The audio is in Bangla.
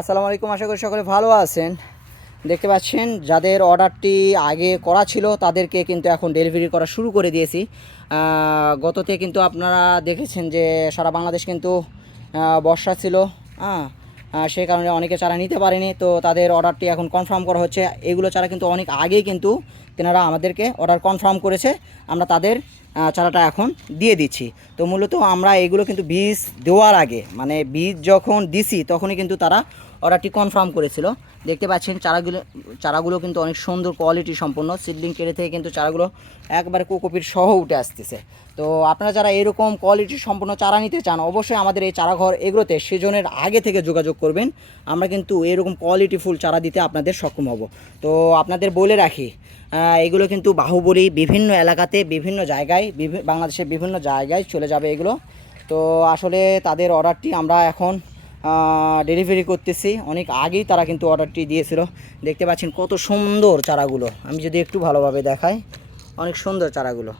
আসসালামু আলাইকুম, আশা করি সকলে ভালো আছেন। দেখতে পাচ্ছেন যাদের অর্ডারটি আগে করা ছিল তাদেরকে কিন্তু এখন ডেলিভারি করা শুরু করে দিয়েছি। গততে কিন্তু আপনারা দেখেছেন যে সারা বাংলাদেশ কিন্তু বর্ষা ছিল, হ্যাঁ। সেই কারণে অনেকে চারা নিতে পারেনি, তো তাদের অর্ডারটি এখন কনফার্ম করা হচ্ছে। এগুলো চারা কিন্তু অনেক আগেই কিন্তু তেনারা আমাদেরকে অর্ডার কনফার্ম করেছে, আমরা তাদের চারাটা এখন দিয়ে দিচ্ছি। তো মূলত আমরা এগুলো কিন্তু বীজ দেওয়ার আগে, মানে বীজ যখন দিছি তখনই কিন্তু তারা অর্ডারটি কনফার্ম করেছিল। দেখতে পাচ্ছেন চারাগুলো কিন্তু অনেক সুন্দর কোয়ালিটি সম্পন্ন, সিডলিং কেড়ে থেকে কিন্তু চারাগুলো একবারে কোকোপিট সহ উঠে আসতেছে। তো আপনারা যারা এরকম কোয়ালিটি সম্পন্ন চারা নিতে চান, অবশ্যই আমাদের এই চারাঘর এগুলোতে সিজনের আগে থেকে যোগাযোগ করবেন। আমরা কিন্তু এরকম কোয়ালিটিফুল চারা দিতে আপনাদের সক্ষম হব। তো আপনাদের বলে রাখি, এগুলো কিন্তু বাহুবলী বিভিন্ন এলাকাতে বিভিন্ন জায়গায় বাংলাদেশের বিভিন্ন জায়গায় চলে যাবে এগুলো। তো আসলে তাদের অর্ডারটি আমরা এখন ডেলিভারি করতেছি। অনেক আগেই তারা কিন্তু অর্ডারটি দিয়েছিল। দেখতে পাচ্ছেন কত সুন্দর চারাগুলো, আমি যদি একটু ভালোভাবে দেখাই, অনেক সুন্দর চারাগুলো।